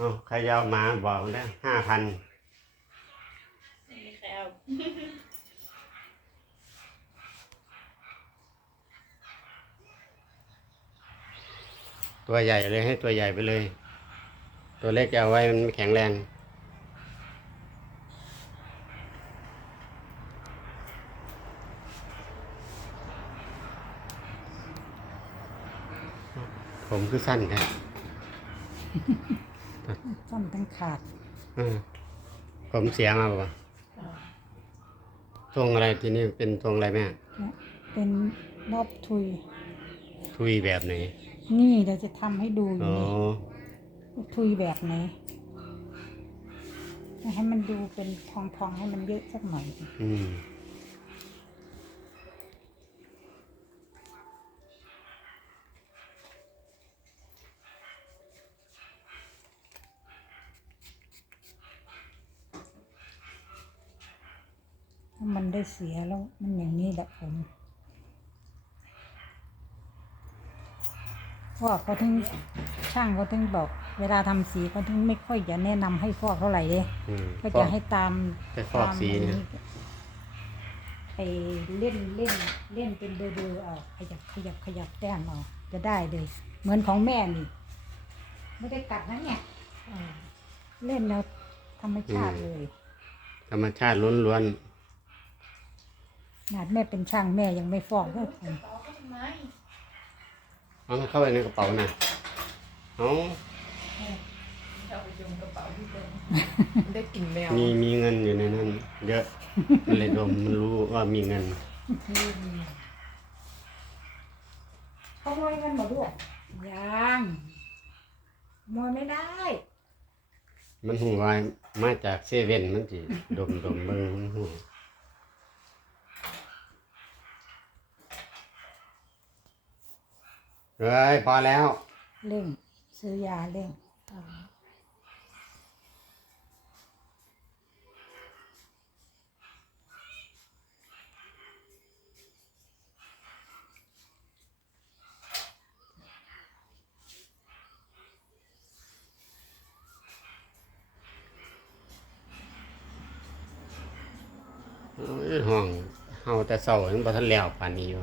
เอาใครจะเอามาบอกได้ห้าพันไม่มีใครเอาตัวใหญ่เลยให้ตัวใหญ่ไปเลย ตัวเล็กจะเอาไว้มันไม่แข็งแรง ผมคือสั้นแท้สั้นทั้งขาดเออผมเสียมาป่ะทรงอะไรที่นี่เป็นทรงอะไรแม่เนี่ยเป็นรอบทุย ทุยแบบไหน นี่เราจะทำให้ดูออ๋ยู่อนี่ทุยแบบไหนให้มันดูเป็นพองๆให้มันเยอะสักหน่อย อืม มันได้เสียแล้วมันอย่างนี้แหละผมพ่อเขาถึงช่างเขาถึงบอก เวลาทำสีเขาถึงไม่ค่อยจะแนะนำให้ฟอกเท่าไหร่เลยอืมก็จะให้ตามไปฟอกสีตามเนี่ยไปเล่นเล่นเล่นเป็นเบอร์เบอร์เอาขยับขยับขยับแต้มเอาจะได้เลย เหมือนของแม่นี่ไม่ได้กัดนะเนี่ยเออเล่นแล้วธรรมชาติเลย ธรรมชาติล้วนข นาดแม่เป็นช่างแม่ยังไม่ฟอกเลยผมต่อก็ทำไมๆเอาเข้าไปในกระเป๋านะเอาเอาไปยมกระเป๋าที่เต็มได้กลิ่นแมวมีมีเงินอยู่ในนั้นเยอะมันเลยดมมันรู้ว่ามีเงินเขาโมยกันหมดด้วยยังโมยไม่ได้ มันหูวายมาจากเซเว่นมันจีดมดมเบิ้งมันหู เฮ้ยพอแล้วเร่งซื้อยาเร่งอ่าเอ้ยห้องเฮาแต่เศร้ายังบ่ทันแล้วป่านนี้อยู่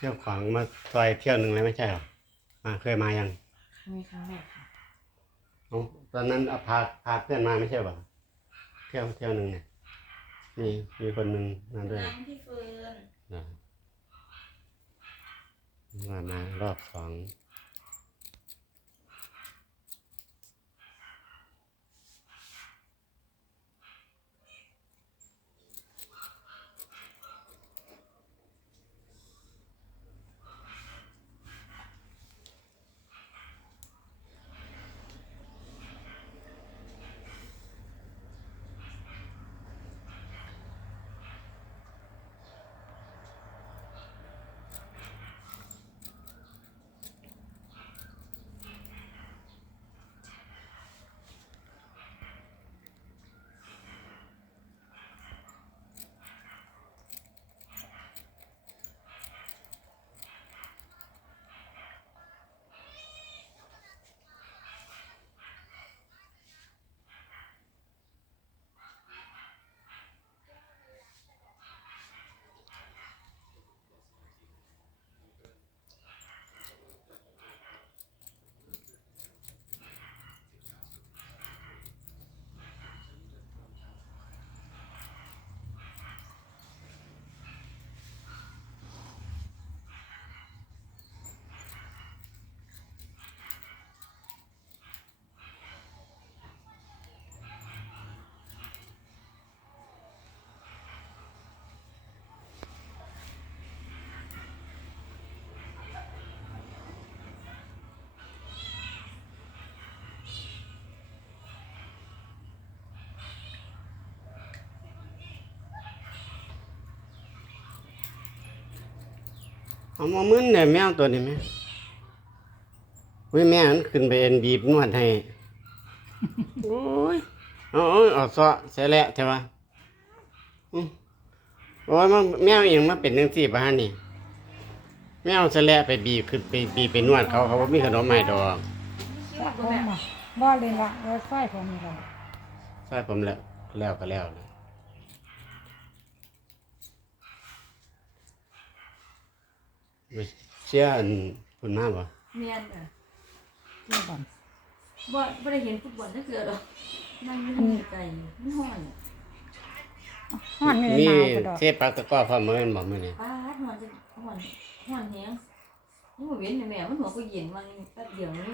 เที่ยวขวางมาซอยเที่ยวหนึ่งเลยไม่ใช่หรอมาเคยมายังมีครั้งแรกค่ะเอ้าตอนนั้นเอาพาพาเพื่อนมาไม่ใช่หรอเที่ยวเที่ยวหนึ่งเนี่ยมีมีคนหนึ่งมาด้วยน้ำพี่เฟิร์นนะมามารอบสอง เอามามึนเนี่ยแมวตัวนี้ไหมเว้ยแม่มันขึ้นไปเอ็นบีบนวดให้ โอ้ยเอาเอาเอาซอเสียแล้วใช่ปะอื้อโอ้ยมันแมวเองมาเป็นจังซี่ปะฮะนี่แมวเสียแล้วไปบีบขึ้นไปบีบไปนวดเขาเขาบ่มีขนมให้ดอกคิ้สวระผบ่มแม่อะบ่เลยละเออค่อยผมนี่ละใช่ผมแล้วแล้วก็แล้วเลยไม่ เชื่ออันคุณมาบ่เมียนอะเที่ยวก่อนบ่บ่ได้เห็นฟุตบอลนั่นคือดอกนั่งอยืนไกลมันห้อนอะห้อนเลยนี่หนาวกระดอกเทพปักตะกร้อพร้อมมื้อนี้บ่มื้อนี้ป้าดห้อนจะห้อนห้อนแฮงนี่บ่เว้นแม่แม่มันหัวก็เย็นว่าแป๊บเดียวนี่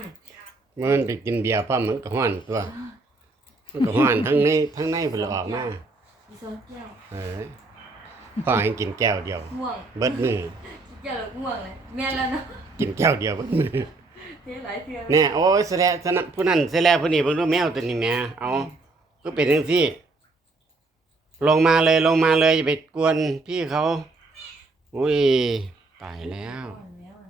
มื้อนี้ไปกินเบียร์พร้อมมันก็ฮ้อนตัวมันก็ฮ้อนทั้งในทั้งในเพิ่นละออกมามีซอนแก้วเออพอให้กินแก้วเดียวง่วงเบิดมือ แก้วแล้วง่วงเลยแม่นแล้วเนาะกินแก้วเดียวเบิดมือเทหลายเทื่อแน่โอ้ยแสดงสนะผู้นั้นแสดงผู้นี้เบิ่งดูแมวตัวนี้แหม่เอาก็เป็นจังซี่ ลงมาเลยลงมาเลยอย่าไปกวนพี่เขาอุ้ยตายแล้วอ่อนแล้วอะ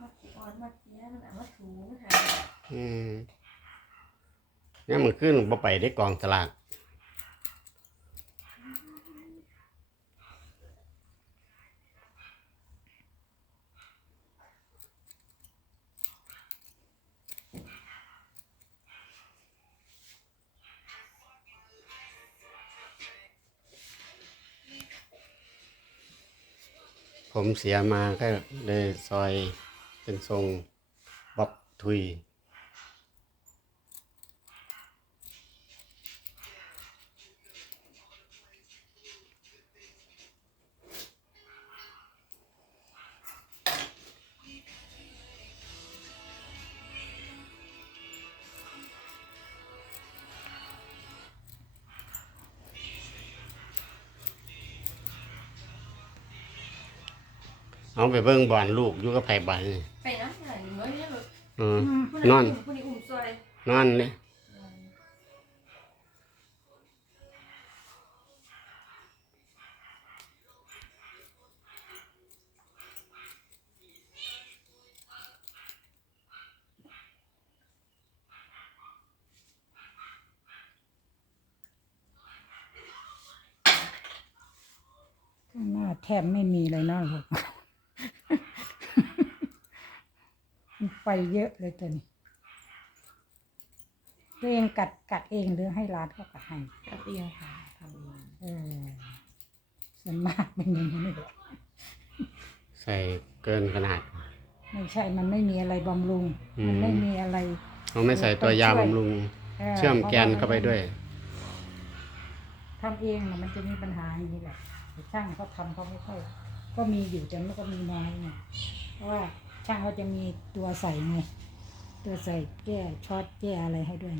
มาขี้อ่อนมาเสียมันเอามาถูมันหาอืมเนี่ยมันขึ้นบ่ไปได้กองสลาก ผมเสียมาก็เลยซอยเป็นทรงบ๊อบทุย เอาไปเบิ่งบอลลูกอยู่กับไผบอลนี่ไปน้ำไหลเมื่อนี้แบบเออผู้นอน ผู้นี้อุ้มซอยนอนเลยข้างหน้าแทบไม่มีเลยเนาะลูก มัน ไปเยอะเลยตัวนี้ตัวเองกัดกัดเองหรือให้ร้านเขากัดให้กับเอียงค่ะทำเองเออส่วนมากเป็นอย่างนี้แหละใส่เกินขนาด ไม่ใช่มันไม่มีอะไรบำรุง อืม มันไม่มีอะไร เราไม่ใส่ตัวยาบำรุง เชื่อมแกนเข้าไปด้วย ทำเองนะมันจะมีปัญหาอย่างนี้แหละแต่ช่างเขาทำเขาไม่ค่อยก็มีอยู่แต่มันก็มีน้อยไงเพราะว่า ช่างเขาจะมีตัวใส่ไง ตัวใส่แก้ช็อตแก้อะไรให้ด้วย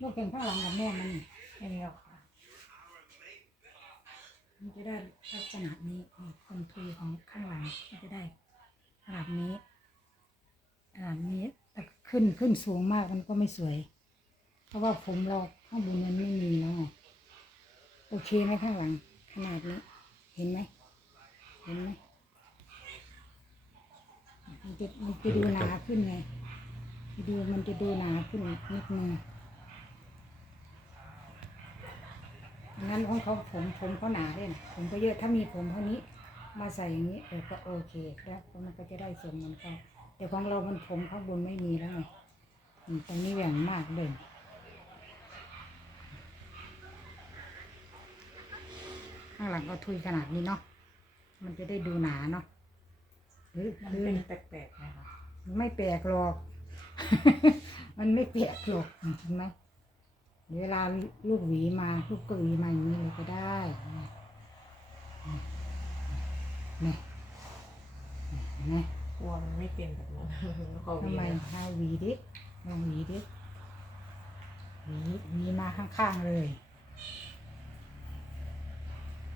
ลูกเป็นข้างหลังกับแม่มันนี่แค่นี้หรอกค่ะ มันจะได้ลักษณะนี้คนทุยของข้างหลังมันจะได้ขนาดนี้ขนาดนี้แต่ขึ้นขึ้นสูงมากมันก็ไม่สวย เพราะว่าผมเราข้างบนมันไม่มีแล้วโอเคไหมข้างหลัง ขนาดนี้ เห็นไหมเห็นไหมมันจะมันจะดูหนาขึ้นไงดูมันจะดูหนาขึ้นนิดนึง งั้นของเขาผมผมเขาหนาด้วยนะผมก็เยอะถ้ามีผมเท่านี้ มาใส่อย่างนี้เออก็โอเคแล้วมันก็จะได้ทรงมันเขาแต่ของเรามันผมข้างบนไม่มีแล้วไงอืมตรงนี้แหว่งมากเลยข้างหลังก็ทุยขนาดนี้เนาะมันจะได้ดูหนาเนาะหรือมันหรือเป็นแปลกๆนะคะไม่แปลกหรอก มันไม่แปลกหรอกเห็นไหม เวลาลูกหวีมาลูกก็หวีมาอย่างนี้เลยก็ได้นี่เห็นไหมกลัวมันไม่เป็นแบบนั้นแล้วก็ทำวีไมนะให้หวีดิลองหวีดิหวีหวีมาข้างๆเลย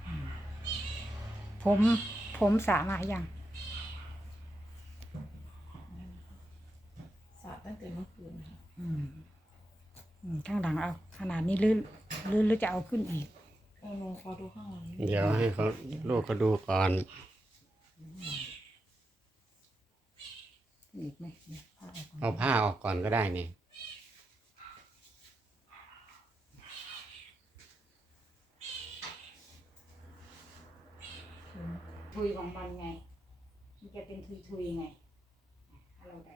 อืมผมผมสระมาอย่างสาดตั้งแต่เมื่อคืนนะคะอืมอืม ข้างหลังเอา ขนาดนี้ลื่นลื่นหรือจะเอาขึ้นอีกเอาลงขอดูข้างหลังเดี๋ยวให้เขาลูกเขาดูก่อนอีกไหมเดี๋ยวผ้าออกก่อนเอาผ้าออกก่อนก็ได้นี่ทุยของมันไง มันจะเป็นทุยทุยๆไงถ้าเราใด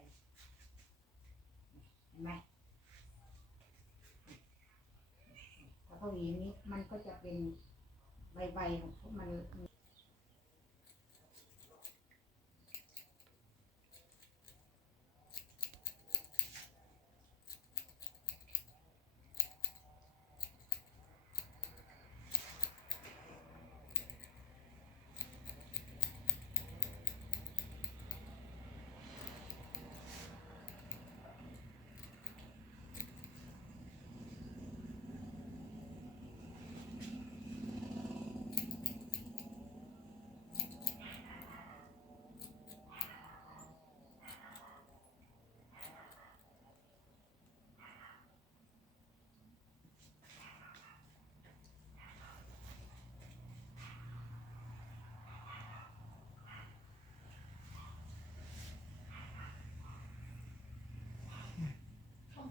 เห็นไหม ถ้าเขาหวีอย่างนี้มันก็จะเป็นใบๆของมัน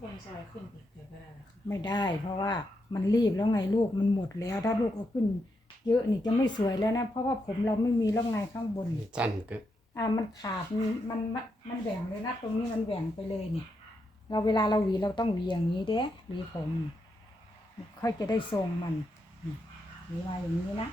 ข้างบนซอยขึ้นอีกเดี๋ยวก็ได้นะคะไม่ได้ เพราะว่ามันรีบแล้วไงลูกมันหมดแล้ว ถ้าลูกเอาขึ้น เยอะนี่จะไม่สวยแล้วนะ เพราะว่าผมเราไม่มีแล้วไงข้างบนนี่สั้นก็อ่ามันขาดมันมันมันแหว่งเลยนะตรงนี้มันแหว่งไปเลยเนี่ย เราเวลาเราหวีเราต้องหวีอย่างนี้เด้หวีผม ค่อยจะได้ทรงมันอืมหวีมาอย่างนี้นะ